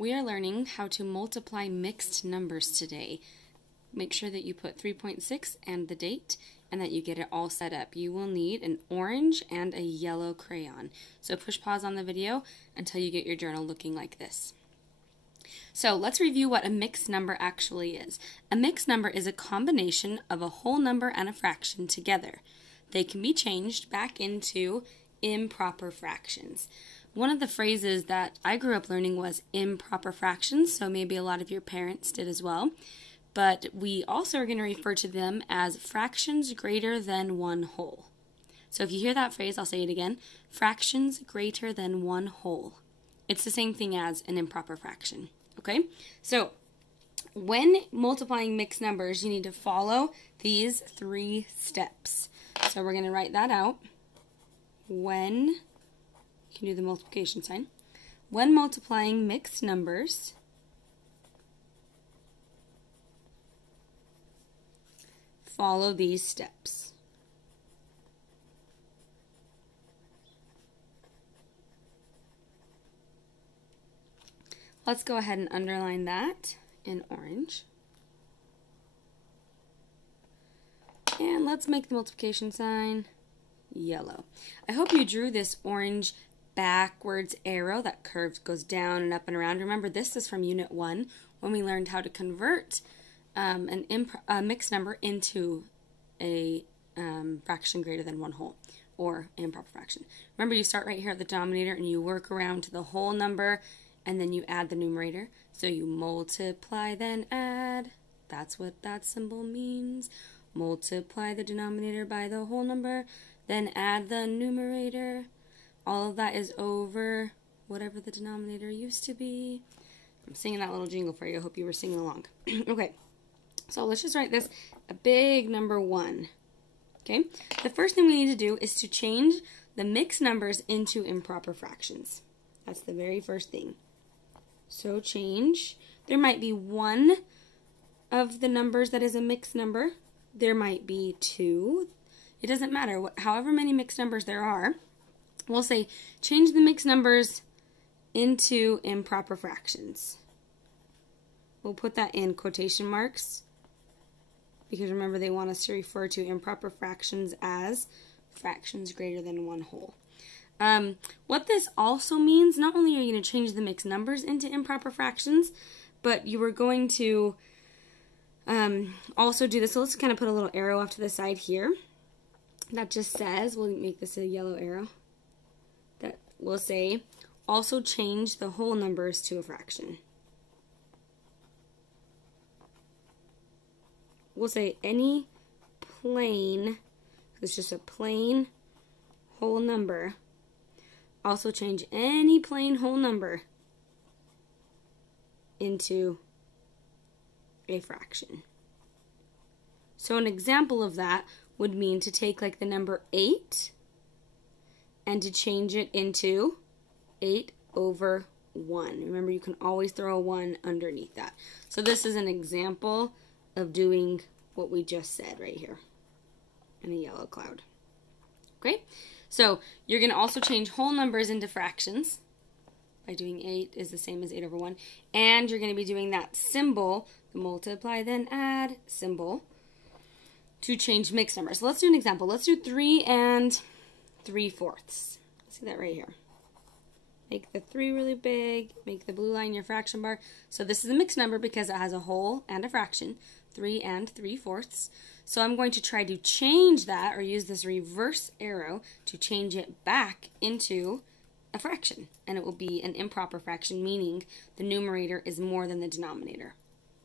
We are learning how to multiply mixed numbers today. Make sure that you put 3.6 and the date and that you get it all set up. You will need an orange and a yellow crayon. So push pause on the video until you get your journal looking like this. So let's review what a mixed number actually is. A mixed number is a combination of a whole number and a fraction together. They can be changed back into improper fractions. One of the phrases that I grew up learning was improper fractions, so maybe a lot of your parents did as well. But we also are going to refer to them as fractions greater than one whole. So if you hear that phrase, I'll say it again. Fractions greater than one whole. It's the same thing as an improper fraction. Okay? So when multiplying mixed numbers, you need to follow these 3 steps. So we're going to write that out. When, you can do the multiplication sign. When multiplying mixed numbers, follow these steps. Let's go ahead and underline that in orange. And let's make the multiplication sign yellow. I hope you drew this orange backwards arrow that curves, goes down and up and around. Remember, this is from Unit 1 when we learned how to convert a mixed number into a fraction greater than one whole, or an improper fraction. Remember, you start right here at the denominator and you work around to the whole number and then you add the numerator. So you multiply, then add. That's what that symbol means. Multiply the denominator by the whole number, then add the numerator. All of that is over whatever the denominator used to be. I'm singing that little jingle for you. I hope you were singing along. Okay, so let's just write this a big number 1. Okay, the first thing we need to do is to change the mixed numbers into improper fractions. That's the very first thing. So change. There might be one of the numbers that is a mixed number. There might be 2. It doesn't matter. However many mixed numbers there are, we'll say change the mixed numbers into improper fractions. We'll put that in quotation marks because remember they want us to refer to improper fractions as fractions greater than one whole. What this also means, not only are you going to change the mixed numbers into improper fractions, but you are going to also do this. So let's kind of put a little arrow off to the side here that just says, we'll make this a yellow arrow, that will say also change the whole numbers to a fraction. We'll say any plain, it's just a plain whole number, also change any plain whole number into a fraction. So an example of that would mean to take like the number 8 and to change it into 8 over 1. Remember, you can always throw a 1 underneath that. So this is an example of doing what we just said right here in a yellow cloud. Okay, so you're going to also change whole numbers into fractions by doing 8 is the same as 8 over 1. And you're going to be doing that symbol, the multiply then add symbol, to change mixed numbers. So let's do an example. Let's do 3 and 3/4. See that right here. Make the 3 really big, make the blue line your fraction bar. So this is a mixed number because it has a whole and a fraction, 3 and 3/4. So I'm going to try to change that, or use this reverse arrow to change it back into a fraction. And it will be an improper fraction, meaning the numerator is more than the denominator.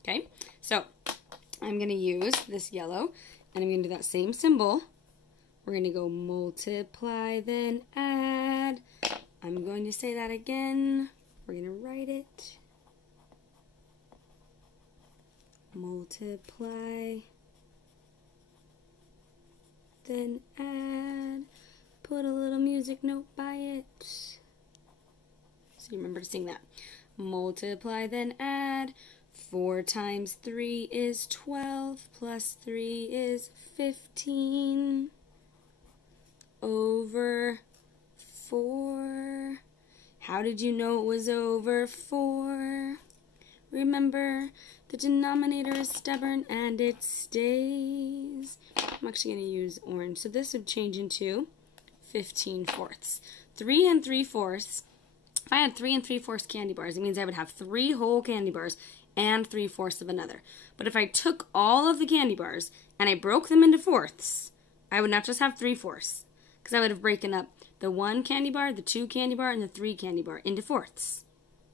Okay, so I'm going to use this yellow, and I'm going to do that same symbol. We're going to go multiply, then add. I'm going to say that again. We're going to write it. Multiply, then add. Put a little music note by it. So you remember to sing that. Multiply, then add. 4 times 3 is 12, plus 3 is 15, over 4. How did you know it was over 4? Remember, the denominator is stubborn and it stays. I'm actually going to use orange. So this would change into 15/4. 3 3/4. If I had 3 3/4 candy bars, it means I would have 3 whole candy bars and 3/4 of another. But if I took all of the candy bars and I broke them into fourths, I would not just have 3/4, because I would have broken up the 1 candy bar, the 2 candy bar, and the 3 candy bar into fourths.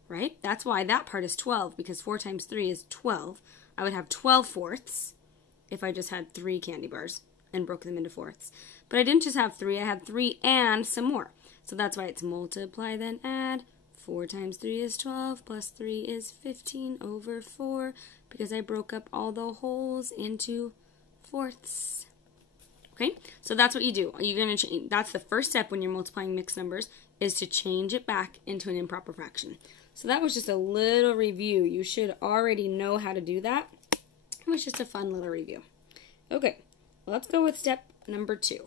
Right? That's why that part is 12, because 4 times 3 is 12. I would have 12/4 if I just had 3 candy bars and broke them into fourths. But I didn't just have 3, I had 3 and some more. So that's why it's multiply then add. 4 times 3 is 12, plus 3 is 15/4, because I broke up all the wholes into fourths. Okay, so that's what you do. You're going to change. That's the first step when you're multiplying mixed numbers, is to change it back into an improper fraction. So that was just a little review. You should already know how to do that. It was just a fun little review. Okay, let's go with step number 2.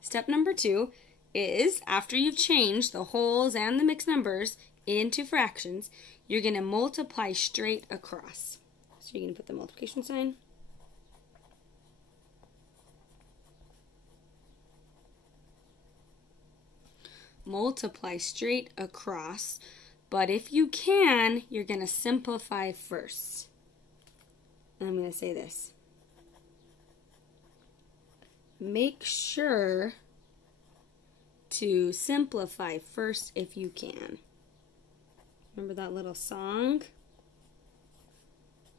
Step number 2 is, after you've changed the wholes and the mixed numbers into fractions, you're going to multiply straight across. So you're going to put the multiplication sign. Multiply straight across, but if you can, you're going to simplify first. And I'm going to say this. Make sure to simplify first if you can. Remember that little song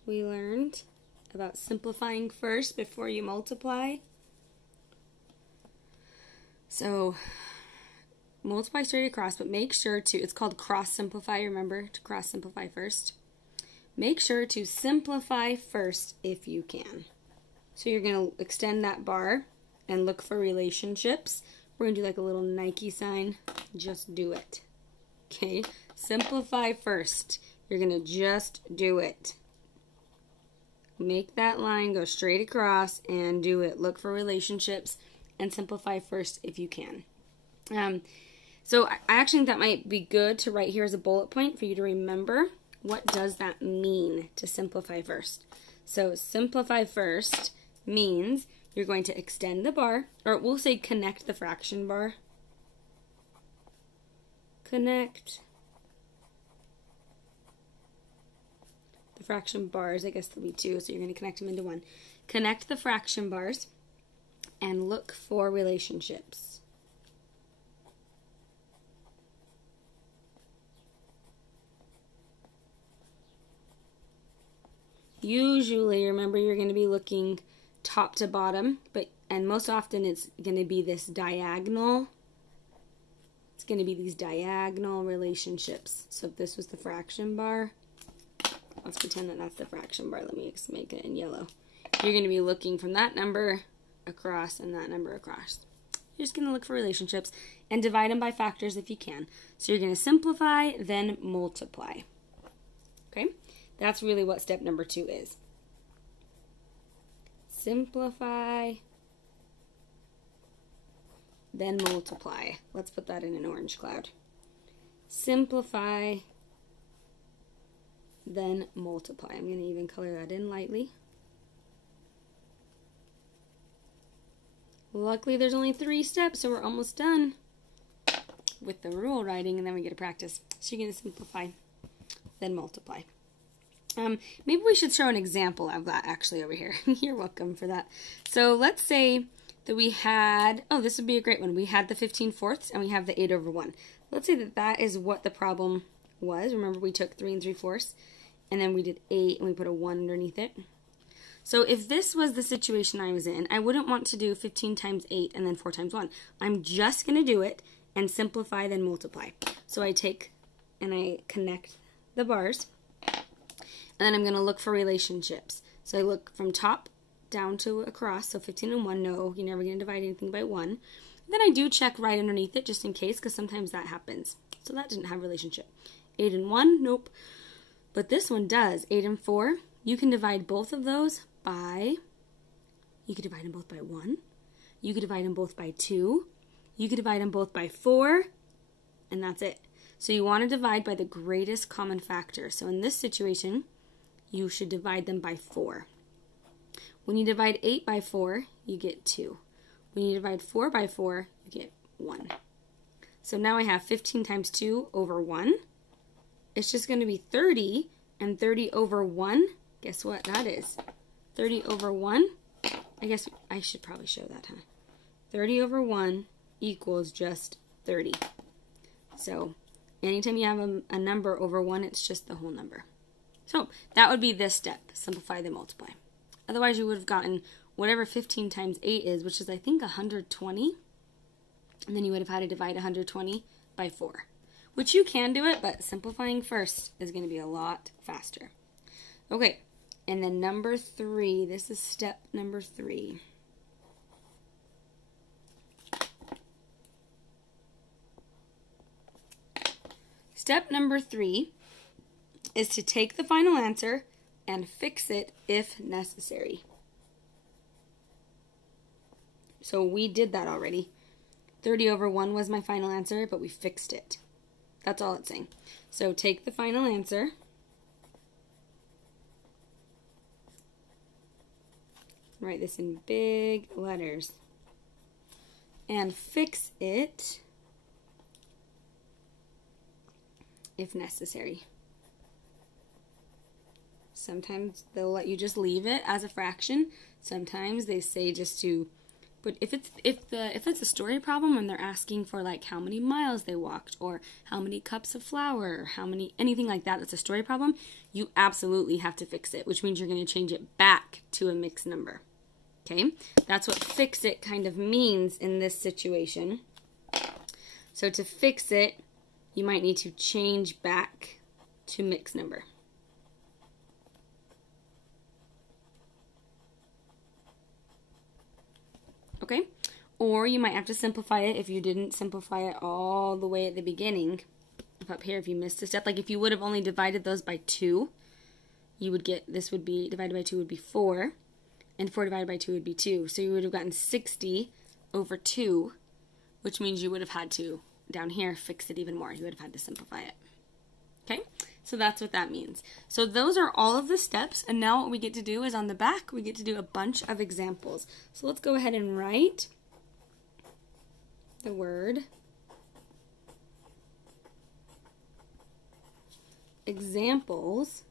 we learned about simplifying first before you multiply? So multiply straight across, but make sure to, it's called cross simplify, remember, to cross simplify first. Make sure to simplify first if you can. So you're going to extend that bar and look for relationships. We're going to do like a little Nike sign. Just do it. Okay? Simplify first. You're going to just do it. Make that line go straight across and do it. Look for relationships and simplify first if you can. So I actually think that might be good to write here as a bullet point for you to remember. What does that mean to simplify first? So simplify first means you're going to extend the bar, or we'll say connect the fraction bar. Connect the fraction bars. I guess there'll be 2, so you're going to connect them into 1. Connect the fraction bars and look for relationships. Usually, remember, you're going to be looking top to bottom, and most often it's going to be this diagonal. It's going to be these diagonal relationships. So if this was the fraction bar, let's pretend that that's the fraction bar. Let me just make it in yellow. You're going to be looking from that number across and that number across. You're just going to look for relationships and divide them by factors if you can. So you're going to simplify, then multiply. Okay? That's really what step number 2 is. Simplify, then multiply. Let's put that in an orange cloud. Simplify, then multiply. I'm going to even color that in lightly. Luckily, there's only 3 steps, so we're almost done with the rule writing, and then we get to practice. So you're going to simplify, then multiply. Maybe we should show an example of that actually over here. You're welcome for that. So let's say that we had, oh, this would be a great one. We had the 15/4 and we have the 8/1. Let's say that that is what the problem was. Remember, we took 3 3/4 and then we did 8 and we put a 1 underneath it. So if this was the situation I was in, I wouldn't want to do 15 times 8 and then 4 times 1. I'm just going to do it and simplify, then multiply. So I take and I connect the bars. And then I'm going to look for relationships. So I look from top down to across. So 15 and 1, no, you're never going to divide anything by 1. Then I do check right underneath it just in case, because sometimes that happens. So that didn't have relationship. 8 and 1, nope. But this one does. 8 and 4, you can divide both of those by, you could divide them both by 1. You could divide them both by 2. You could divide them both by 4. And that's it. So you want to divide by the greatest common factor. So in this situation, you should divide them by 4. When you divide 8 by 4, you get 2. When you divide 4 by 4, you get 1. So now I have 15 times 2 over 1. It's just going to be 30, and 30 over 1, guess what that is? 30 over 1, I guess I should probably show that, huh? 30 over 1 equals just 30. So anytime you have a number over 1, it's just the whole number. So that would be this step, simplify then multiply. Otherwise, you would have gotten whatever 15 times 8 is, which is I think 120. And then you would have had to divide 120 by 4. Which you can do it, but simplifying first is going to be a lot faster. Okay, and then number 3, this is step number 3. Step number 3 is to take the final answer and fix it if necessary. So we did that already. 30 over 1 was my final answer, but we fixed it. That's all it's saying. So take the final answer. Write this in big letters. And fix it if necessary. Sometimes they'll let you just leave it as a fraction. Sometimes they say just to, but if it's a story problem and they're asking for like how many miles they walked or how many cups of flour or how many anything like that that's a story problem, you absolutely have to fix it, which means you're going to change it back to a mixed number. Okay? That's what fix it kind of means in this situation. So to fix it, you might need to change back to mixed number. Okay? Or you might have to simplify it if you didn't simplify it all the way at the beginning. Up here, if you missed a step, like if you would have only divided those by 2, you would get, this would be, divided by 2 would be 4, and 4 divided by 2 would be 2. So you would have gotten 60 over 2, which means you would have had to, down here, fix it even more. You would have had to simplify it. Okay? So that's what that means. So those are all of the steps, and now what we get to do is on the back, we get to do a bunch of examples. So let's go ahead and write the word examples.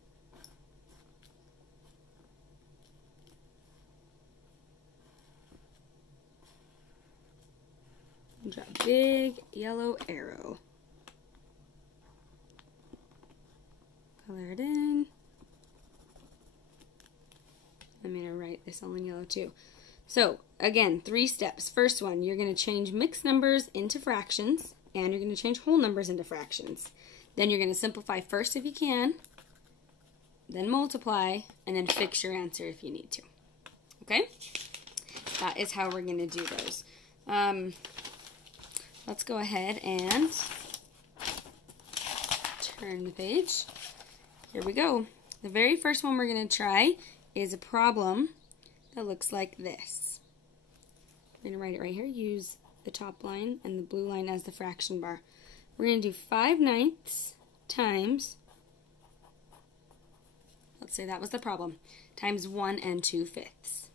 Draw a big yellow arrow. Color it in. I'm going to write this all in yellow too. So, again, 3 steps. First one, you're going to change mixed numbers into fractions, and you're going to change whole numbers into fractions. Then you're going to simplify first if you can, then multiply, and then fix your answer if you need to. Okay? That is how we're going to do those. Let's go ahead and turn the page. Here we go. The very first one we're going to try is a problem that looks like this. We're going to write it right here. Use the top line and the blue line as the fraction bar. We're going to do 5/9 times, let's say that was the problem, times 1 2/5.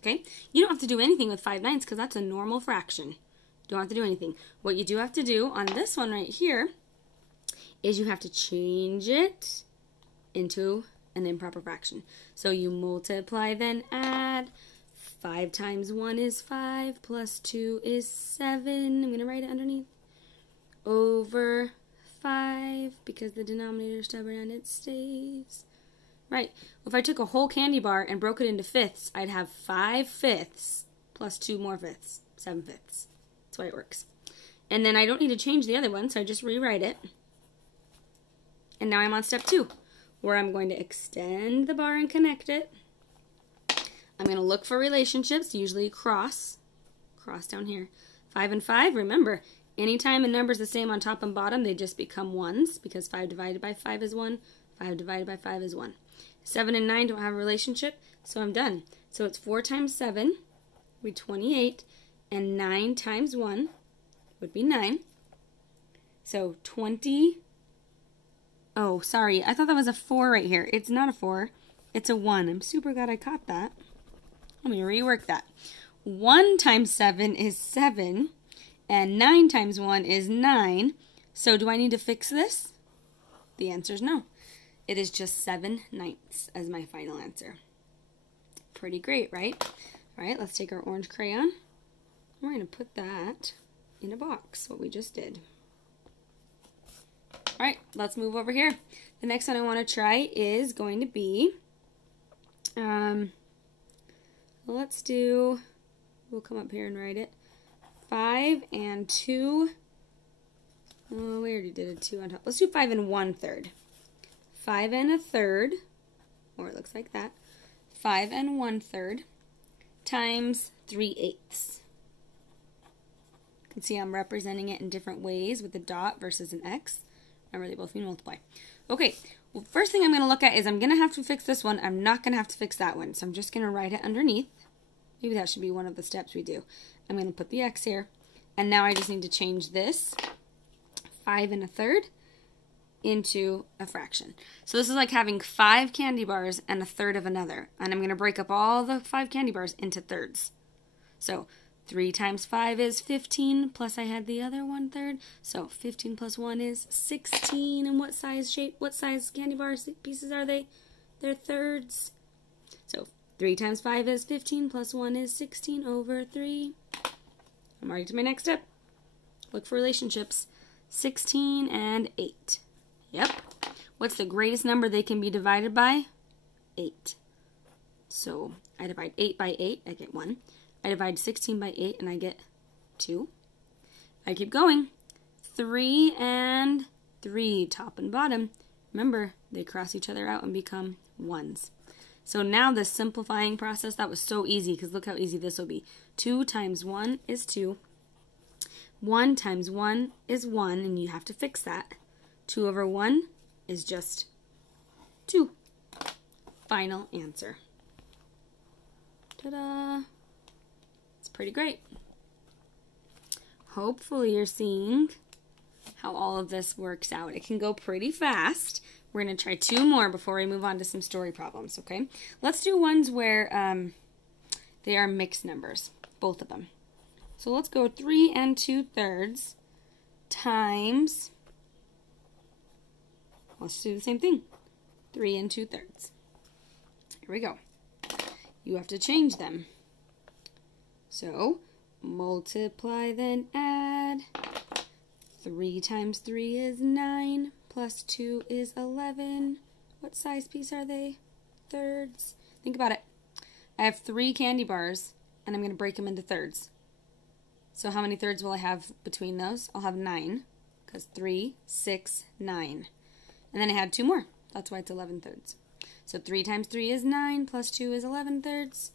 Okay? You don't have to do anything with 5/9 because that's a normal fraction. You don't have to do anything. What you do have to do on this one right here is you have to change it into an improper fraction. So you multiply, then add. 5 times 1 is 5, plus 2 is 7. I'm going to write it underneath. Over 5, because the denominator is stubborn and it stays. Right. If I took a whole candy bar and broke it into fifths, I'd have 5/5 plus 2 more fifths, 7/5. That's why it works. And then I don't need to change the other one, so I just rewrite it. And now I'm on step 2, where I'm going to extend the bar and connect it. I'm going to look for relationships, usually cross down here. 5 and 5, remember, anytime a number is the same on top and bottom, they just become 1s, because 5 divided by 5 is 1, 5 divided by 5 is 1. 7 and 9 don't have a relationship, so I'm done. So it's 4 times 7 would be 28, and 9 times 1 would be 9. So 20. Oh, sorry. I thought that was a 4 right here. It's not a 4. It's a 1. I'm super glad I caught that. Let me rework that. 1 times 7 is 7. And 9 times 1 is 9. So do I need to fix this? The answer is no. It is just 7/9 as my final answer. Pretty great, right? All right, let's take our orange crayon. We're going to put that in a box, what we just did. All right, let's move over here. The next one I want to try is going to be, let's do, we'll come up here and write it, 5 and 2. Oh, we already did a 2 on top. Let's do 5 and 1/3. 5 and a third, or it looks like that. 5 and 1/3 times 3/8. You can see I'm representing it in different ways with a dot versus an X. Remember, they both mean multiply. Okay, well, first thing I'm going to look at is I'm going to have to fix this one. I'm not going to have to fix that one. So I'm just going to write it underneath. Maybe that should be one of the steps we do. I'm going to put the X here. And now I just need to change this 5 and a third into a fraction. So this is like having 5 candy bars and a third of another. And I'm going to break up all the 5 candy bars into thirds. So 3 times 5 is 15, plus I had the other 1/3. So 15 plus 1 is 16. And what size candy bar pieces are they? They're thirds. So 3 times 5 is 15, plus 1 is 16 over 3. I'm already to my next step. Look for relationships. 16 and 8. Yep. What's the greatest number they can be divided by? 8. So I divide 8 by 8, I get 1. I divide 16 by 8 and I get 2. I keep going. 3 and 3, top and bottom. Remember, they cross each other out and become 1s. So now the simplifying process, that was so easy because look how easy this will be. 2 times 1 is 2. 1 times 1 is 1, and you have to fix that. 2 over 1 is just 2. Final answer. Ta-da! It's pretty great. Hopefully you're seeing how all of this works out. It can go pretty fast. We're going to try 2 more before we move on to some story problems, okay? Let's do ones where they are mixed numbers, both of them. So let's go 3 and 2/3 times, let's do the same thing, 3 and 2/3. Here we go. You have to change them. So multiply, then add. 3 times 3 is 9, plus 2 is 11. What size piece are they? Thirds. Think about it. I have 3 candy bars, and I'm going to break them into thirds. So how many thirds will I have between those? I'll have 9, because 3, 6, 9. And then I had 2 more. That's why it's 11 thirds. So 3 times 3 is 9, plus 2 is 11 thirds.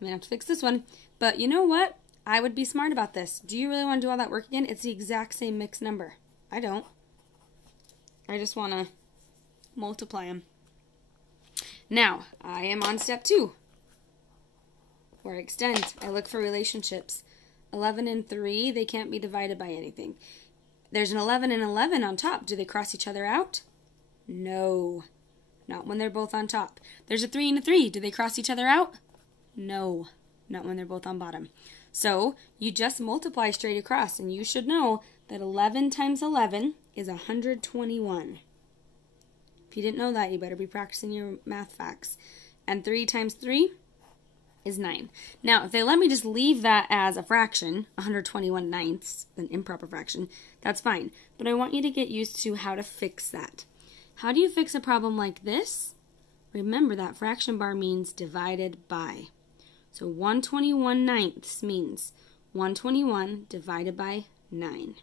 I'm going to have to fix this one. But you know what? I would be smart about this. Do you really want to do all that work again? It's the exact same mixed number. I don't. I just want to multiply them. Now, I am on step 2, where I extend. I look for relationships. 11 and 3, they can't be divided by anything. There's an 11 and 11 on top. Do they cross each other out? No. Not when they're both on top. There's a 3 and a 3. Do they cross each other out? No. Not when they're both on bottom. So you just multiply straight across, and you should know that 11 times 11 is 121. If you didn't know that, you better be practicing your math facts. And 3 times 3 is 9. Now, if they let me just leave that as a fraction, 121/9, an improper fraction, that's fine. But I want you to get used to how to fix that. How do you fix a problem like this? Remember that fraction bar means divided by. So 121/9 means 121 divided by 9.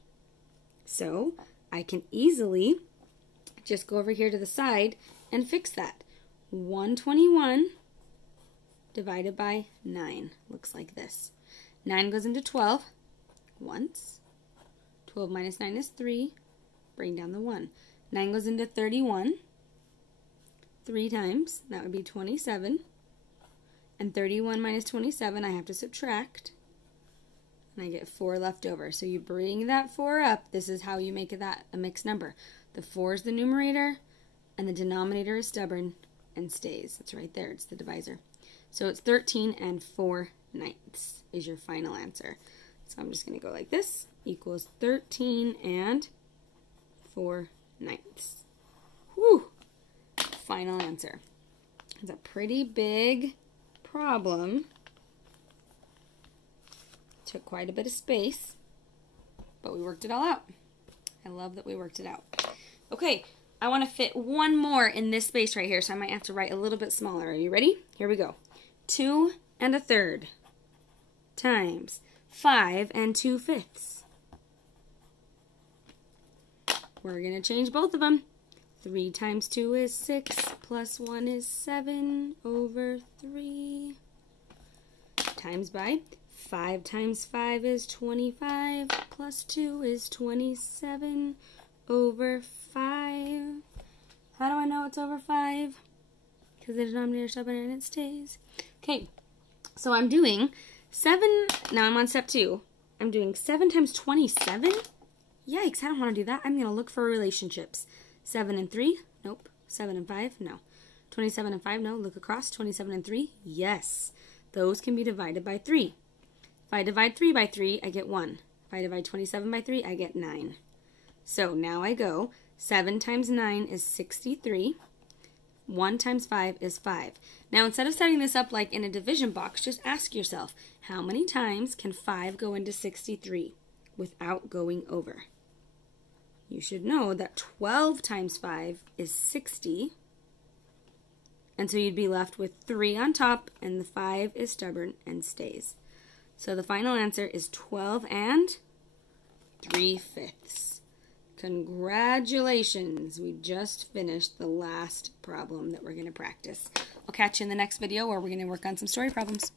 So I can easily just go over here to the side and fix that. 121 divided by 9 looks like this. 9 goes into 12 once. 12 minus 9 is 3. Bring down the 1. 9 goes into 31 3 times. That would be 27. And 31 minus 27 I have to subtract. and I get 4 left over. So you bring that 4 up. This is how you make that a mixed number. The 4 is the numerator, and the denominator is stubborn and stays. It's right there. It's the divisor. So it's 13 and 4/9 is your final answer. So I'm just going to go like this. Equals 13 and 4/9. Whew! Final answer. It's a pretty big problem. Took quite a bit of space, but we worked it all out. I love that we worked it out. Okay, I want to fit one more in this space right here, so I might have to write a little bit smaller. Are you ready? Here we go. 2 1/3 times 5 2/5. We're going to change both of them. 3 times 2 is 6, plus 1 is 7 over 3. Times by 5 times 5 is 25, plus 2 is 27 over 5. How do I know it's over 5? Because the denominator is stubborn and it stays. Okay, so I'm doing 7, now I'm on step 2. I'm doing 7 times 27? Yikes, I don't want to do that. I'm going to look for relationships. 7 and 3? Nope. 7 and 5? No. 27 and 5? No. Look across. 27 and 3? Yes. Those can be divided by 3. If I divide 3 by 3, I get 1. If I divide 27 by 3, I get 9. So now I go 7 times 9 is 63. 1 times 5 is 5. Now instead of setting this up like in a division box, just ask yourself, how many times can 5 go into 63 without going over? You should know that 12 times 5 is 60. And so you'd be left with 3 on top, and the 5 is stubborn and stays. So the final answer is 12 and 3/5. Congratulations! We just finished the last problem that we're going to practice. I'll catch you in the next video where we're going to work on some story problems.